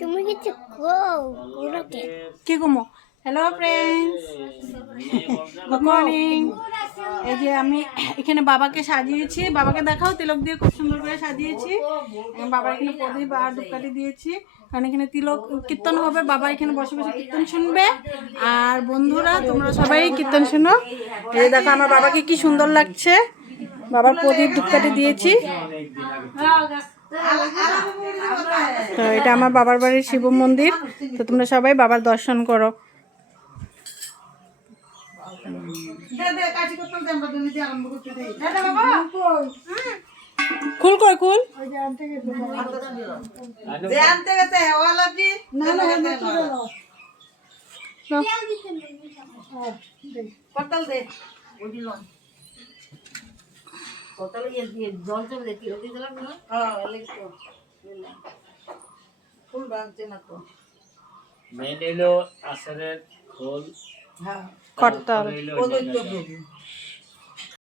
তুমি কিছু কি কমো? Hello friends, good morning. এই যে আমি এখানে বাবাকে সাজিয়েছি, বাবাকে দেখাও, তিলক দিয়ে খুব সুন্দর করে সাজিয়েছি। বাবার এখানে প্রদীপ আর ধূপকাঠি দিয়েছি, কারণ এখানে তিলক কীর্তন হবে, বাবা এখানে বসে বসে কীর্তন শুনবে। আর বন্ধুরা তোমরা সবাই কীর্তন শোনো। এই দেখো আমার বাবাকে কি সুন্দর লাগছে, বাবার প্রদীপ ধূপকাঠি দিয়েছি। তো এটা আমার বাবার বাড়ির শিব মন্দির, তো তোমরা সবাই বাবার দর্শন করো। খুল কই খুল করতাল।